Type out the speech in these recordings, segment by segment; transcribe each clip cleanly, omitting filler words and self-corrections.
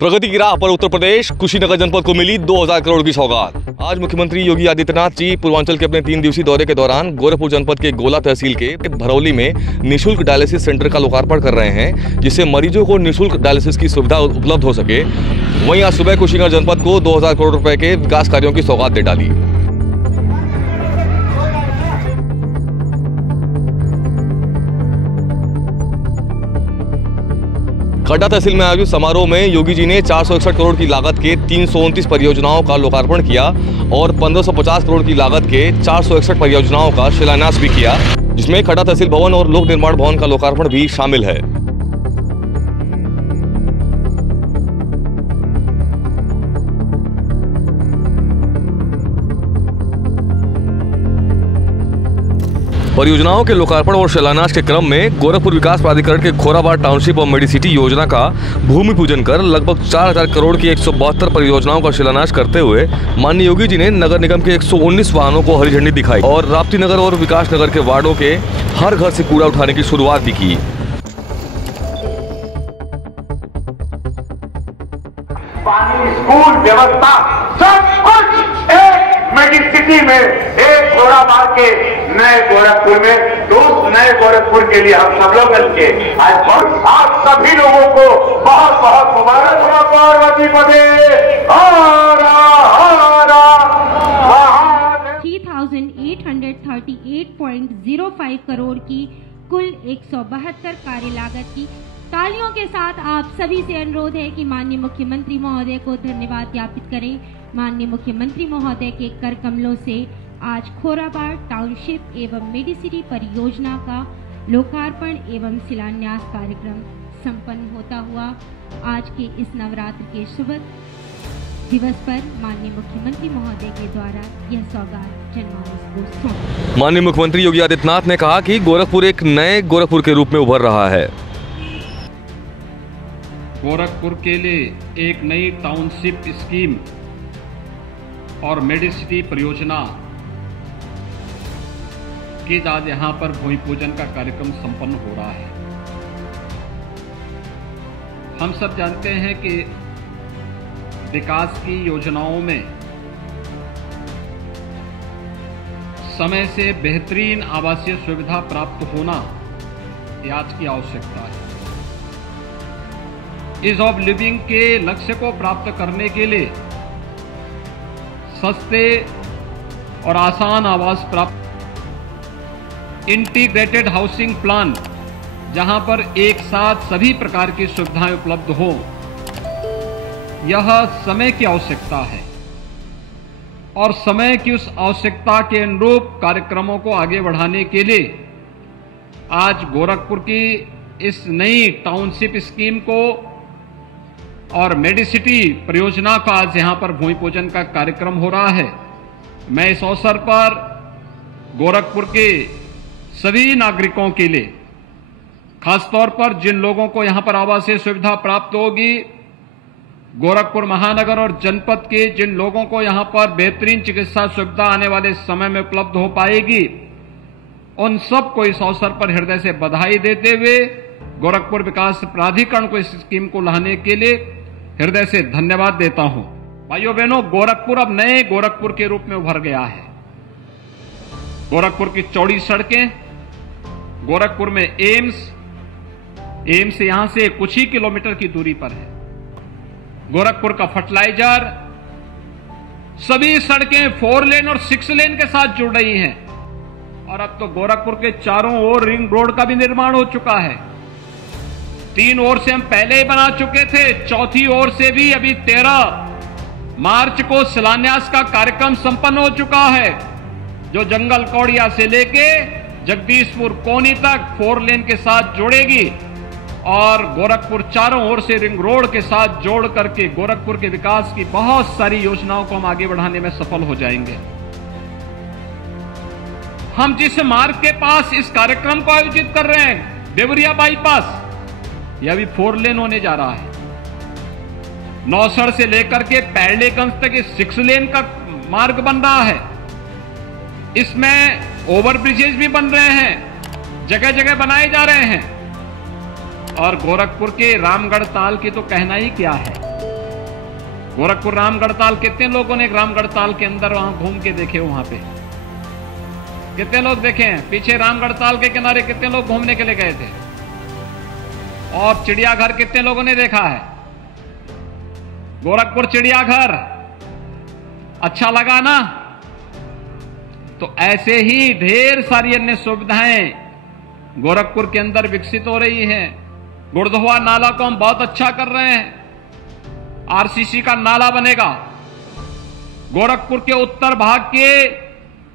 प्रगति की राह पर उत्तर प्रदेश कुशीनगर जनपद को मिली 2000 करोड़ की सौगात। आज मुख्यमंत्री योगी आदित्यनाथ जी पूर्वांचल के अपने 3 दिवसीय दौरे के दौरान गोरखपुर जनपद के गोला तहसील के भरौली में निःशुल्क डायलिसिस सेंटर का लोकार्पण कर रहे हैं, जिससे मरीजों को निःशुल्क डायलिसिस की सुविधा उपलब्ध हो सके। वहीं आज सुबह कुशीनगर जनपद को 2000 करोड़ रुपए के विकास कार्यों की सौगात दे डाली। खड्डा तहसील में आयोजित समारोह में योगी जी ने 461 करोड़ की लागत के 329 परियोजनाओं का लोकार्पण किया और 1550 करोड़ की लागत के 461 परियोजनाओं का शिलान्यास भी किया, जिसमें खड्डा तहसील भवन और लोक निर्माण भवन का लोकार्पण भी शामिल है। परियोजनाओं के लोकार्पण और शिलान्यास के क्रम में गोरखपुर विकास प्राधिकरण के खोराबाड़ टाउनशिप और मेडिसिटी योजना का भूमि पूजन कर लगभग 4000 करोड़ की 172 परियोजनाओं का शिलान्यास करते हुए माननीय योगी जी ने नगर निगम के 119 वाहनों को हरी झंडी दिखाई और राप्ती नगर और विकास नगर के वार्डों के हर घर से कूड़ा उठाने की शुरुआत भी की। पानी, स्कूल व्यवस्था सब कुछ मेडिसिटी में एक खोराबाड़ के नए गोरखपुर में, तो उस नए गोरखपुर के लिए हम सब लोग मिलके आज सभी लोगों को बहुत बहुत मुबारक हो। पार्वती पदे 3838.05 करोड़ की कुल 172 कार्य लागत की तालियों के साथ आप सभी से अनुरोध है कि माननीय मुख्यमंत्री महोदय को धन्यवाद ज्ञापित करें। माननीय मुख्यमंत्री महोदय के कर कमलों से आज खोराबाड़ टाउनशिप एवं मेडिसिटी परियोजना का लोकार्पण एवं शिलान्यास कार्यक्रम संपन्न होता हुआ आज के इस नवरात्र के शुभ दिवस पर माननीय मुख्यमंत्री महोदय के द्वारा यह सौगात जनमानस को सौंपी। माननीय मुख्यमंत्री योगी आदित्यनाथ ने कहा कि गोरखपुर एक नए गोरखपुर के रूप में उभर रहा है। गोरखपुर के लिए एक नई टाउनशिप स्कीम और मेडिसिटी परियोजना की आज यहां पर भूमि पूजन का कार्यक्रम संपन्न हो रहा है। हम सब जानते हैं कि विकास की योजनाओं में समय से बेहतरीन आवासीय सुविधा प्राप्त होना ये आज की आवश्यकता है। ईज ऑफ लिविंग के लक्ष्य को प्राप्त करने के लिए सस्ते और आसान आवास प्राप्त, इंटीग्रेटेड हाउसिंग प्लान जहां पर एक साथ सभी प्रकार की सुविधाएं उपलब्ध हो, यह समय की आवश्यकता है और समय की उस आवश्यकता के अनुरूप कार्यक्रमों को आगे बढ़ाने के लिए आज गोरखपुर की इस नई टाउनशिप स्कीम को और मेडिसिटी परियोजना का आज यहां पर भूमि पूजन का कार्यक्रम हो रहा है। मैं इस अवसर पर गोरखपुर के सभी नागरिकों के लिए, खासतौर पर जिन लोगों को यहां पर आवासीय सुविधा प्राप्त होगी, गोरखपुर महानगर और जनपद के जिन लोगों को यहां पर बेहतरीन चिकित्सा सुविधा आने वाले समय में उपलब्ध हो पाएगी, उन सबको इस अवसर पर हृदय से बधाई देते हुए गोरखपुर विकास प्राधिकरण को इस स्कीम को लाने के लिए हृदय से धन्यवाद देता हूं। भाइयों बहनों, गोरखपुर अब नए गोरखपुर के रूप में उभर गया है। गोरखपुर की चौड़ी सड़कें, गोरखपुर में एम्स यहां से कुछ ही किलोमीटर की दूरी पर है। गोरखपुर का फर्टिलाइजर, सभी सड़कें 4 लेन और 6 लेन के साथ जुड़ रही हैं और अब तो गोरखपुर के चारों ओर रिंग रोड का भी निर्माण हो चुका है। 3 ओर से हम पहले ही बना चुके थे, चौथी ओर से भी अभी 13 मार्च को शिलान्यास का कार्यक्रम संपन्न हो चुका है, जो जंगल कौड़िया से लेके जगदीशपुर कोनी तक 4 लेन के साथ जोड़ेगी और गोरखपुर चारों ओर से रिंग रोड के साथ जोड़ करके गोरखपुर के विकास की बहुत सारी योजनाओं को हम आगे बढ़ाने में सफल हो जाएंगे। हम जिस मार्ग के पास इस कार्यक्रम को आयोजित कर रहे हैं, देवरिया बाईपास, यह भी 4 लेन होने जा रहा है। नौसड़ से लेकर के पैरलेगंज तक 6 लेन का मार्ग बन रहा है। इसमें ओवरब्रिजेज भी बन रहे हैं, जगह जगह बनाए जा रहे हैं और गोरखपुर के रामगढ़ ताल की तो कहना ही क्या है। गोरखपुर रामगढ़ताल, कितने लोगों ने रामगढ़ताल के अंदर वहां घूम के देखे? वहां पे कितने लोग देखे हैं? पीछे रामगढ़ताल के किनारे कितने लोग घूमने के लिए गए थे? और चिड़ियाघर कितने लोगों ने देखा है? गोरखपुर चिड़ियाघर अच्छा लगा ना? तो ऐसे ही ढेर सारी अन्य सुविधाएं गोरखपुर के अंदर विकसित हो रही हैं। गुड़धुआ नाला को हम बहुत अच्छा कर रहे हैं, आरसीसी का नाला बनेगा। गोरखपुर के उत्तर भाग के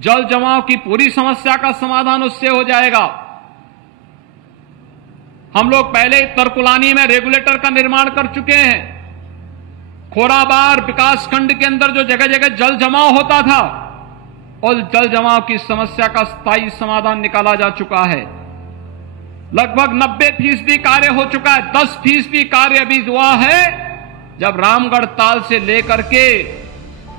जल जमाव की पूरी समस्या का समाधान उससे हो जाएगा। हम लोग पहले तरकुलानी में रेगुलेटर का निर्माण कर चुके हैं। खोराबार विकास खंड के अंदर जो जगह जगह जल जमाव होता था, उस जल जमाव की समस्या का स्थायी समाधान निकाला जा चुका है। लगभग 90% कार्य हो चुका है। 10% कार्य अभी हुआ है, जब रामगढ़ ताल से लेकर के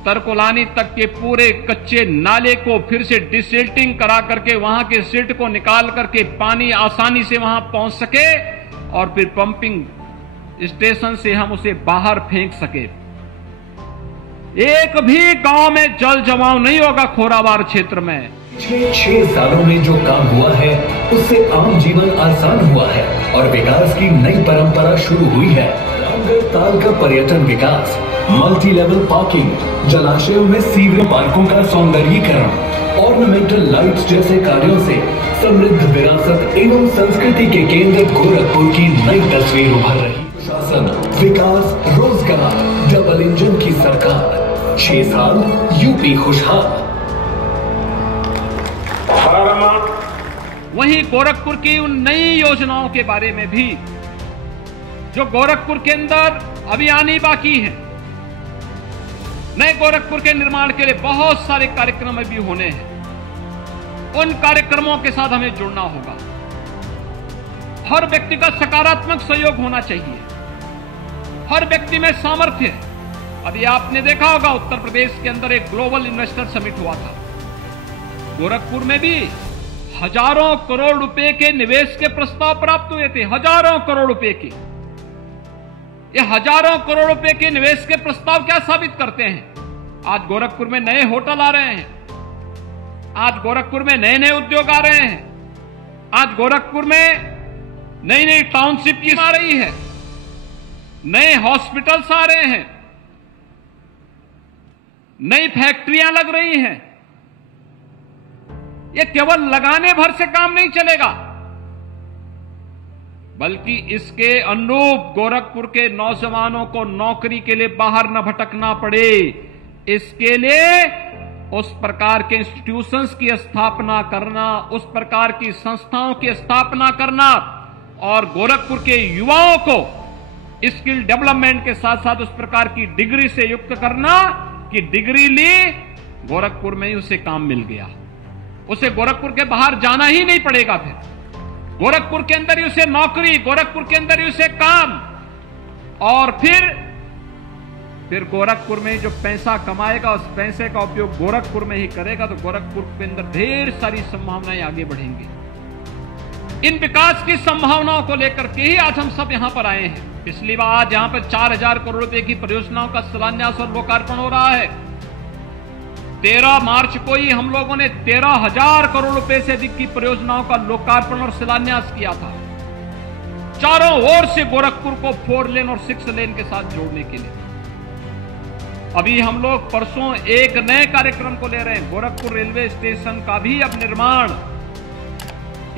तरकुलानी तक के पूरे कच्चे नाले को फिर से डिसिल्टिंग करा करके वहां के सिल्ट को निकाल करके पानी आसानी से वहां पहुंच सके और फिर पंपिंग स्टेशन से हम उसे बाहर फेंक सके। एक भी गांव में जल जमाव नहीं होगा खोराबार क्षेत्र में। 6 सालों में जो काम हुआ है उससे आम जीवन आसान हुआ है और विकास की नई परंपरा शुरू हुई है। रामगढ़ ताल का पर्यटन विकास, मल्टी लेवल पार्किंग, जलाशयों में सीवरेज पार्कों का सौंदर्यीकरण, ऑर्नामेंटल लाइट्स जैसे कार्यों से समृद्ध विरासत एवं संस्कृति के केंद्र गोरखपुर की नई तस्वीर उभर रही। शासन, विकास, रोजगार, डबल इंजन की सरकार। 6 साल यूपी खुशहाल। वहीं गोरखपुर की उन नई योजनाओं के बारे में भी जो गोरखपुर के अंदर अभी आनी बाकी है। नए गोरखपुर के निर्माण के लिए बहुत सारे कार्यक्रम अभी होने हैं। उन कार्यक्रमों के साथ हमें जुड़ना होगा। हर व्यक्ति का सकारात्मक सहयोग होना चाहिए। हर व्यक्ति में सामर्थ्य है। अभी आपने देखा होगा उत्तर प्रदेश के अंदर एक ग्लोबल इन्वेस्टर समिट हुआ था। गोरखपुर में भी हजारों करोड़ रुपए के निवेश के प्रस्ताव प्राप्त हुए थे। हजारों करोड़ रुपए के। ये हजारों करोड़ रुपए के निवेश के प्रस्ताव क्या साबित करते हैं? आज गोरखपुर में नए होटल आ रहे हैं। आज गोरखपुर में नए नए उद्योग आ रहे हैं। आज गोरखपुर में नई नई टाउनशिप की आ रही है। नए हॉस्पिटल्स आ रहे हैं। नई फैक्ट्रियां लग रही हैं। ये केवल लगाने भर से काम नहीं चलेगा, बल्कि इसके अनुरूप गोरखपुर के नौजवानों को नौकरी के लिए बाहर न भटकना पड़े, इसके लिए उस प्रकार के इंस्टीट्यूशंस की स्थापना करना, उस प्रकार की संस्थाओं की स्थापना करना और गोरखपुर के युवाओं को स्किल डेवलपमेंट के साथ साथ उस प्रकार की डिग्री से युक्त करना कि डिग्री ली, गोरखपुर में ही उसे काम मिल गया। उसे गोरखपुर के बाहर जाना ही नहीं पड़ेगा। फिर गोरखपुर के अंदर ही उसे नौकरी, गोरखपुर के अंदर ही उसे काम, और फिर गोरखपुर में जो पैसा कमाएगा उस पैसे का उपयोग गोरखपुर में ही करेगा, तो गोरखपुर के अंदर ढेर सारी संभावनाएं आगे बढ़ेंगी। इन विकास की संभावनाओं को लेकर के ही आज हम सब यहां पर आए हैं। पिछली बार आज यहां पर 4000 करोड़ रुपए की परियोजनाओं का शिलान्यास और लोकार्पण हो रहा है। 13 मार्च को ही हम लोगों ने 13,000 करोड़ रुपए से अधिक की परियोजनाओं का लोकार्पण और शिलान्यास किया था, चारों ओर से गोरखपुर को 4 लेन और 6 लेन के साथ जोड़ने के लिए। अभी हम लोग परसों एक नए कार्यक्रम को ले रहे हैं। गोरखपुर रेलवे स्टेशन का भी अब निर्माण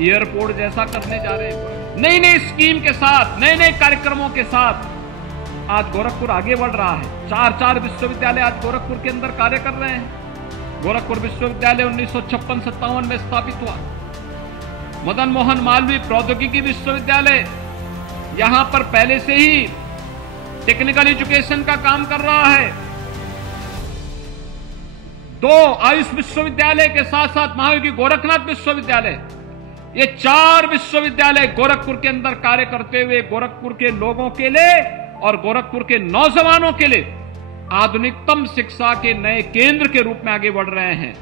एयरपोर्ट जैसा करने जा रहे हैं। नई नई स्कीम के साथ, नए नए कार्यक्रमों के साथ आज गोरखपुर आगे बढ़ रहा है। 4 विश्वविद्यालय आज गोरखपुर के अंदर कार्य कर रहे हैं। गोरखपुर विश्वविद्यालय 1956-57 में स्थापित हुआ। मदन मोहन मालवीय प्रौद्योगिकी विश्वविद्यालय यहां पर पहले से ही टेक्निकल एजुकेशन का काम कर रहा है। 2 आयुष विश्वविद्यालय के साथ साथ महायोगी गोरखनाथ विश्वविद्यालय, ये 4 विश्वविद्यालय गोरखपुर के अंदर कार्य करते हुए गोरखपुर के लोगों के लिए और गोरखपुर के नौजवानों के लिए आधुनिकतम शिक्षा के नए केंद्र के रूप में आगे बढ़ रहे हैं।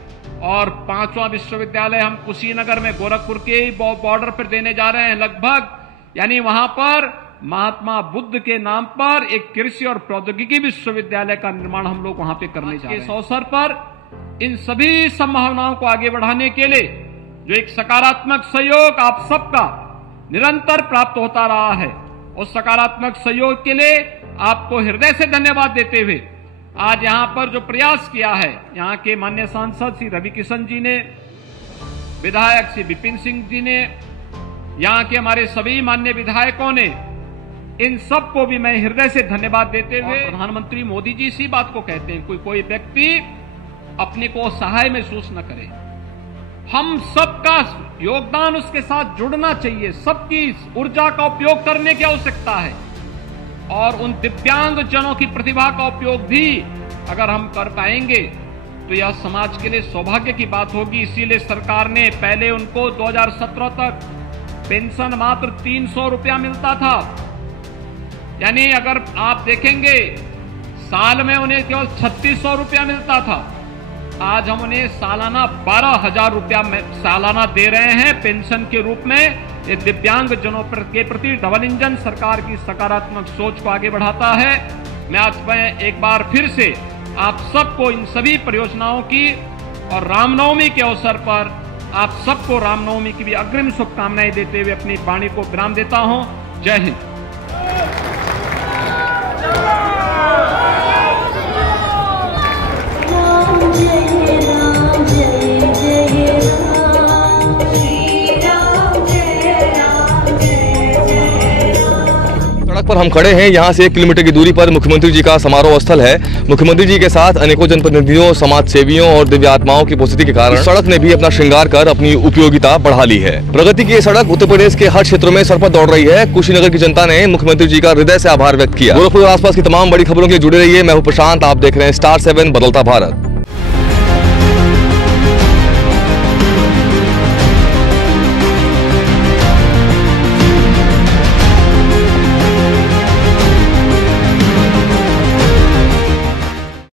और 5वां विश्वविद्यालय हम कुशीनगर में गोरखपुर के बॉर्डर पर देने जा रहे हैं। लगभग यानी वहां पर महात्मा बुद्ध के नाम पर एक कृषि और प्रौद्योगिकी विश्वविद्यालय का निर्माण हम लोग वहां पे करने जा रहे हैं। इस अवसर पर इन सभी संभावनाओं को आगे बढ़ाने के लिए जो एक सकारात्मक सहयोग आप सबका निरंतर प्राप्त होता रहा है, उस सकारात्मक सहयोग के लिए आपको हृदय से धन्यवाद देते हुए आज यहां पर जो प्रयास किया है, यहां के माननीय सांसद श्री रवि किशन जी ने, विधायक श्री विपिन सिंह जी ने, यहां के हमारे सभी माननीय विधायकों ने, इन सबको भी मैं हृदय से धन्यवाद देते हुए प्रधानमंत्री मोदी जी इसी बात को कहते हैं, कोई व्यक्ति अपने को असहाय महसूस न करे। हम सबका योगदान उसके साथ जुड़ना चाहिए, सबकी ऊर्जा का उपयोग करने की आवश्यकता है और उन दिव्यांग जनों की प्रतिभा का उपयोग भी अगर हम कर पाएंगे तो यह समाज के लिए सौभाग्य की बात होगी। इसीलिए सरकार ने पहले उनको 2017 तक पेंशन मात्र 300 रुपया मिलता था, यानी अगर आप देखेंगे साल में उन्हें केवल 3600 रुपया मिलता था। आज हम उन्हें सालाना 12,000 रुपया सालाना दे रहे हैं पेंशन के रूप में। ये दिव्यांग जनों के प्रति डबल इंजन सरकार की सकारात्मक सोच को आगे बढ़ाता है। मैं आज एक बार फिर से आप सबको इन सभी परियोजनाओं की और रामनवमी के अवसर पर आप सबको रामनवमी की भी अग्रिम शुभकामनाएं देते हुए अपनी वाणी को विराम देता हूं। जय हिंद। सड़क पर हम खड़े हैं, यहाँ से 1 किलोमीटर की दूरी पर मुख्यमंत्री जी का समारोह स्थल है। मुख्यमंत्री जी के साथ अनेकों जनप्रतिनिधियों, समाज सेवियों और दिव्यात्माओं की उपस्थिति के कारण सड़क ने भी अपना श्रृंगार कर अपनी उपयोगिता बढ़ा ली है। प्रगति की ये सड़क उत्तर प्रदेश के हर क्षेत्रों में सर पर दौड़ रही है। कुशीनगर की जनता ने मुख्यमंत्री जी का हृदय से आभार व्यक्त किया। गोरखपुर और आसपास की तमाम बड़ी खबरों के लिए जुड़े रहिए। मैं हूँ प्रशांत, आप देख रहे हैं स्टार 7 बदलता भारत।